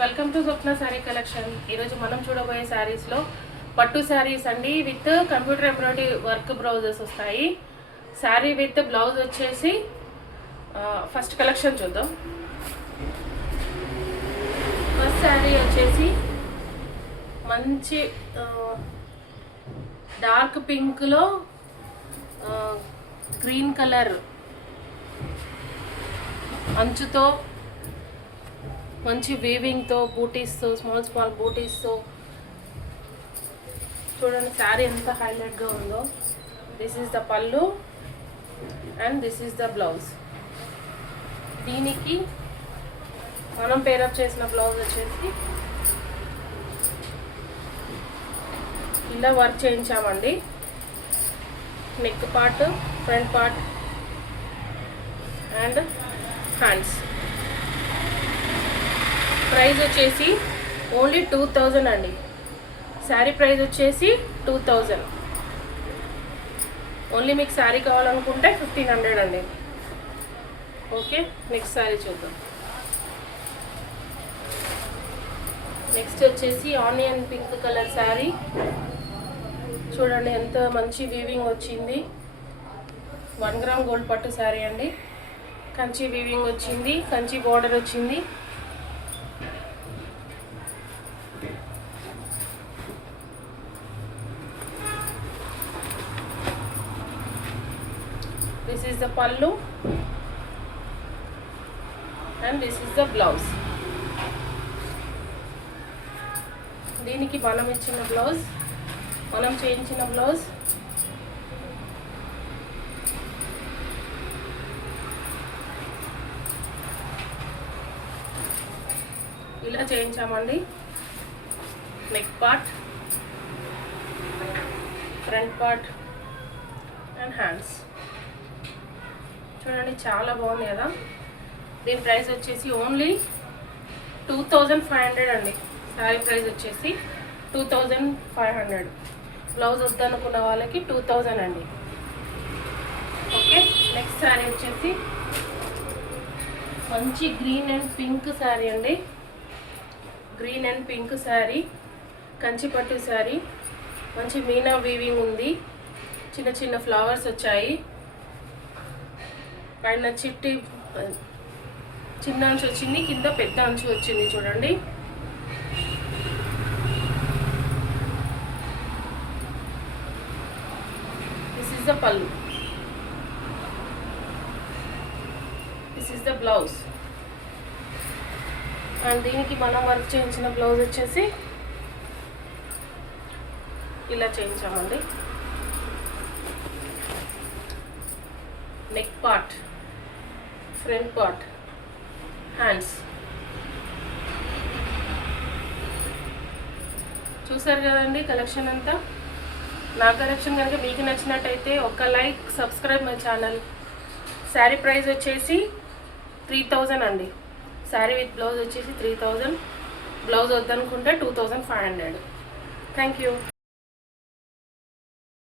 Welcome to Swapna sorry collection. ఈరోజు మనం చూడబోయే శారీస్లో పట్టు శారీస్ అండి with computer embroidery work blouses వస్తాయి. శారీ విత్ బ్లౌజ్ వచ్చేసి ఫస్ట్ కలెక్షన్ చూద్దాం. ఫస్ట్ శారీ వచ్చేసి మంచి డార్క్ పింక్లో గ్రీన్ కలర్ అంచుతో మంచి వీవింగ్తో బూటీస్తో స్మాల్ బూటీస్తో చూడండి శారీ ఎంత హైలైట్గా ఉందో. This is the pallu and this is the blouse. దీనికి మనం పేరప్ చేసిన బ్లౌజ్ వచ్చేసి ఇలా వర్క్ చేయించామండి. Neck part, front part and hands. Price వచ్చేసి ఓన్లీ 2000 అండి. శారీ ప్రైస్ వచ్చేసి 2000. ఓన్లీ మీకు శారీ కావాలనుకుంటే 1500 అండి. ఓకే, నెక్స్ట్ శారీ చూద్దాం. నెక్స్ట్ వచ్చేసి ఆనియన్ పింక్ కలర్ శారీ. చూడండి ఎంత మంచి వీవింగ్ వచ్చింది. 1 గ్రామ్ గోల్డ్ పట్టు శారీ అండి. కంచి వీవింగ్ వచ్చింది, కంచి బార్డర్ వచ్చింది. This is the pallu and this is the blouse. దీనికి మనం ఇచ్చిన బ్లౌజ్, మనం చేయించిన బ్లౌజ్ ఇలా చేయించామండి. Neck part, front part and hands. చూడండి చాలా బాగుంది కదా. దీని ప్రైస్ వచ్చేసి ఓన్లీ 2500 అండి. శారీ ప్రైస్ వచ్చేసి 2500. బ్లౌజ్ వద్దనుకున్న వాళ్ళకి 2000 అండి. ఓకే, నెక్స్ట్ శారీ వచ్చేసి మంచి గ్రీన్ అండ్ పింక్ శారీ అండి. గ్రీన్ అండ్ పింక్ శారీ, కంచిపట్టు శారీ. మంచి మీనా వీవింగ్ ఉంది, చిన్న చిన్న ఫ్లవర్స్ వచ్చాయి. పైన చిన్న అంచు వచ్చింది, కింద పెద్ద అంచు వచ్చింది. చూడండి this is the pallu, this is the blouse. And దీనికి మనం వర్క్ చేయించిన బ్లౌజ్ వచ్చేసి ఇలా చేయించామండి. Neck part, front part, hands. చూసారు కదండి కలెక్షన్ అంతా. నా కలెక్షన్ కనుక మీకు నచ్చినట్టయితే ఒక like, subscribe my channel. Sari price వచ్చేసి 3000 అండి. శారీ విత్ బ్లౌజ్ వచ్చేసి 3000. బ్లౌజ్ వద్దనుకుంటే 2500. Thank you.